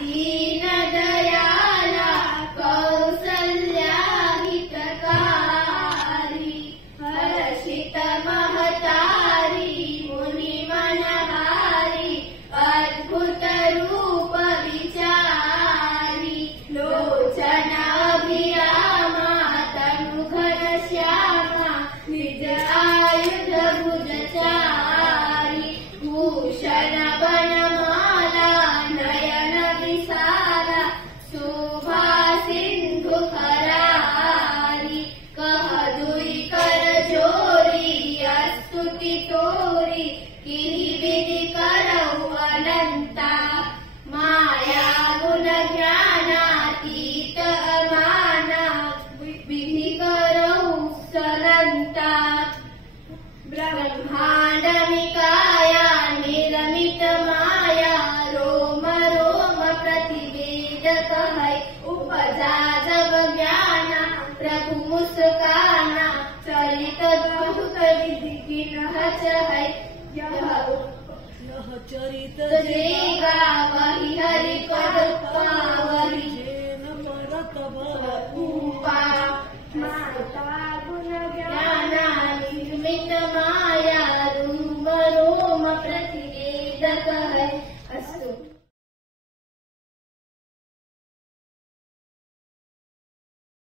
दीन दयाला कौसल्या हितकारी हर्षित महतारी मुनि मनहारी अद्भुत रूप विचारी लोचन अभिरामा तनु घनश्यामा निज आयुध भुजचारी भूषण बनमाला नयन विसारा शोभा सिंधु करारी कह दुई कर जोरी स्तुति तोरी किहि विधि करऊ अनंता माया गुण ज्ञानातीत अमाना विधि करऊ सनंता ब्रह्मांड निकाया निर्मित माया रोम रोम प्रतिवेदक है उपजा जब ज्ञाना प्रभु मुस्काना चलित बहुत विधि की नहच है यह चरित जेगा वही हरि पद पावरी परत उपा माता गुण ज्ञाना निर्मित